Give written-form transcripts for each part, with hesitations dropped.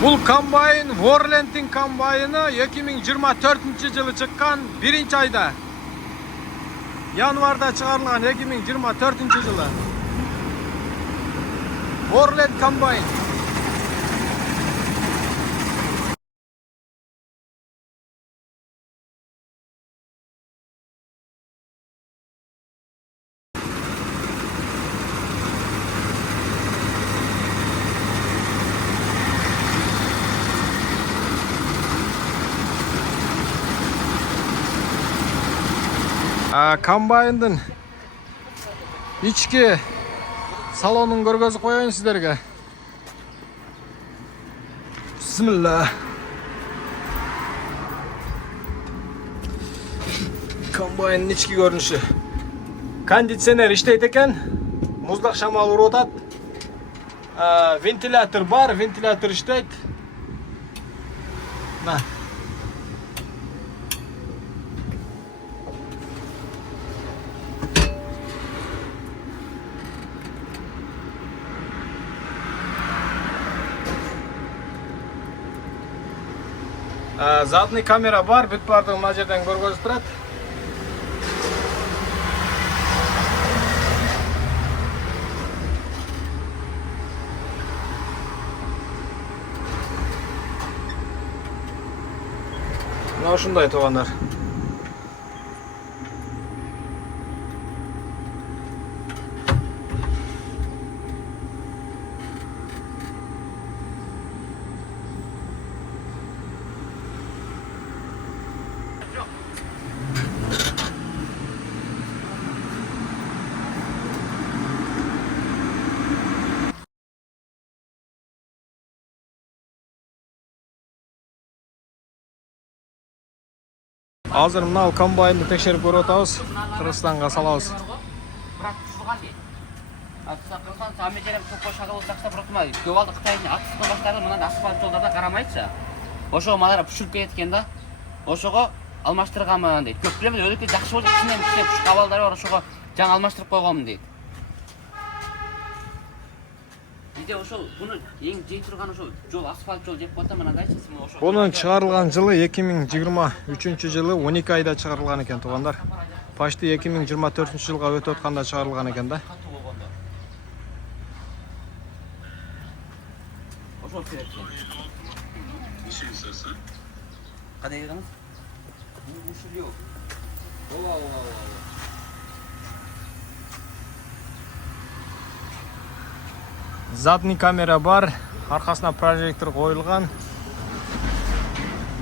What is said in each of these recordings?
Бұл комбайн Worlend'in комбайны 2024 жылы шыққан 1 айда. Январда шығарылған 2024 жылы. Worlend комбайн. Комбайндың içki салонын көргөзүп коеюн сиздерге. Бисмилла. Комбайндын içki көрүнүшү. Кондиционер иштейт экен. Муздак шамал уруп атат. Вентилятор бар, вентилятор иштейт. Задний камера бар, бүт бардығын мына жерден көргөзүп турат. Мына ушундай туугандар. Азыр мына комбайнды текшерип көрүп атабыз. Кыргызстанга салабыз. Ошого малар пушуп кеткен да. Ошого алмаштырганмын дейт. Көп билем, өлүккө жакшы болот, кичинен пушуп кабалдары бар, ошого жаңы алмаштырып койгонмун дейт. Биде ошол буну эң жей турган ошол жол, асфальт жол жеп коет да, мынандайчы сим ошол. Бунун чыгарылган жылы 2023 жылы 12 айда чыгарылган экен туугандар. Почти 2024 жылга өтүп атканда чыгарылган экен да. Ошол керек экен. Кандай кылганыз? Ушул жок. Ооба. Задний камера бар, аркасына прожектор коюлган.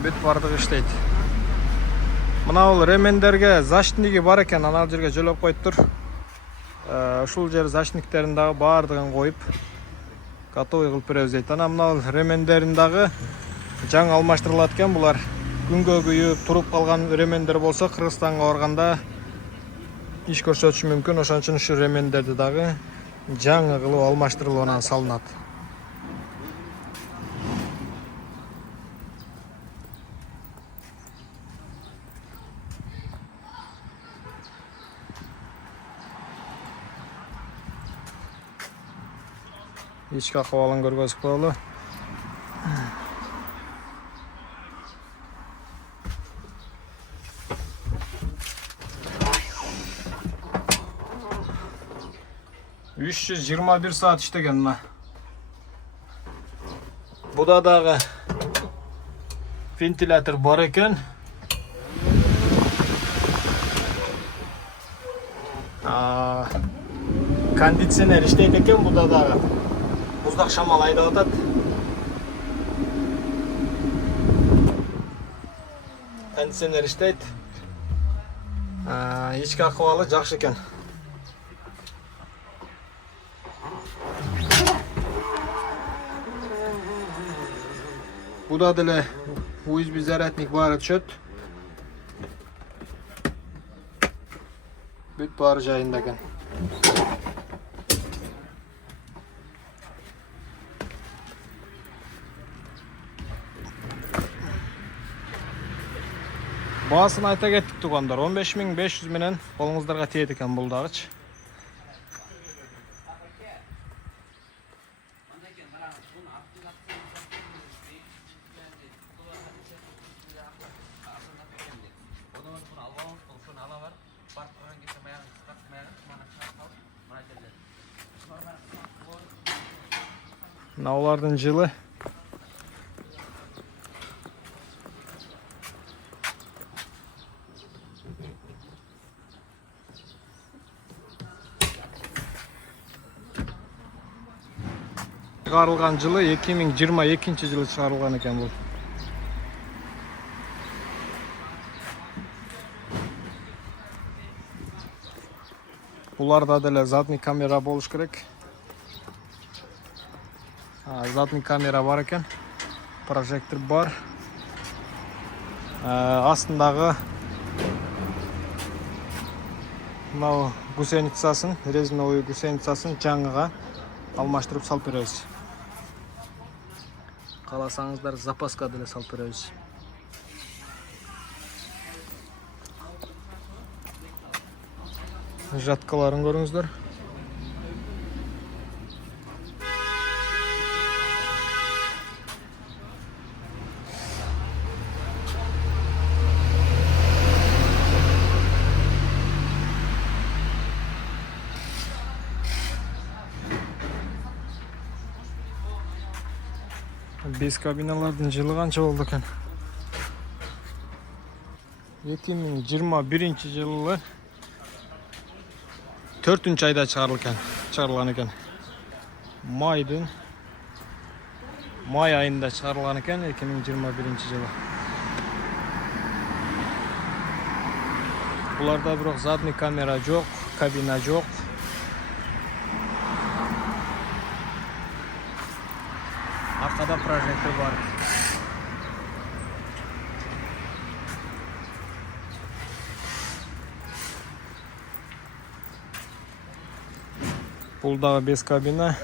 Бүт бардыгы иштейт. Мына бул ремендерге защитниги бар экен, анал жерге жөлөп коюптур. Ушул жер защитниктерин дагы бардыгын коюп, готовый кылып беребиз дейт. Ана мына ремендерин дагы жаңы алмаштырылат экен. Булар күнгө күйүп туруп калган ремендер болсо, Кыргызстанга барганда иш көрсөтүшү мүмкүн. Ошон үчүн ушу ремендерди дагы жаңы кылып алмаштырылып анан салынат. Ички акыбалын көргөзүп коелу. Үч жүз 21 саат иштеген мына. Буда дагы вентилятор бар экен. Кондиционер иштейт экен, буда дагы муздак шамал айдап атат. Кондиционер иштейт. Ички акыбалы жакшы экен. Буда деле USB зарядник бары түшөт. Бүт бары жайында экен. Баасын айта кеттик туугандар, 15.500 менен колуңуздарга тиет экен бул дагычы. Almamız bu. Şunu ala var. Barkıran geçe mayağını çıkart. Mayağını mana çıkart. Mana geldi. Mınaулардын жылы. Çıkarılgan жылы 2022 жылы çıkarılgan eкен бул. Буларда деле задний камера болуш керек. Задний камера бар екен, прожектор бар. Астындагы мынау гусеницасын, резиновый гусеницасын жаңыга алмаштырып салып беребиз. Кааласаңыздар запаска деле салып беребиз. Жаткаларын көрүңүздөр. Без кабиналардын жылы канча болду экен? 2021 жылы 4 айда чыгарылган экен. Май айында чыгарылган экен 2021 жылы. Буларда бирок задний камера жок, кабина жок. Arkada projektör var. Bul da bez kabina.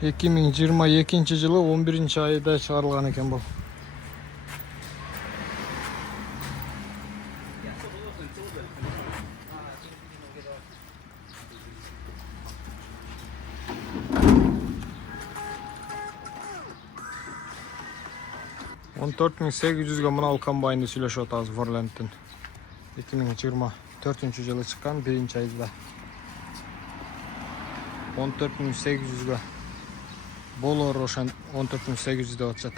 2022 жылы 11 айда чыгарылган экен бул. Он 4800 мынау комбайнды сүйлөшүп атабыз Ворлендтен. 2024 жылы чыккан 1 айда. 14800 болор ошон 14800 деп атышат.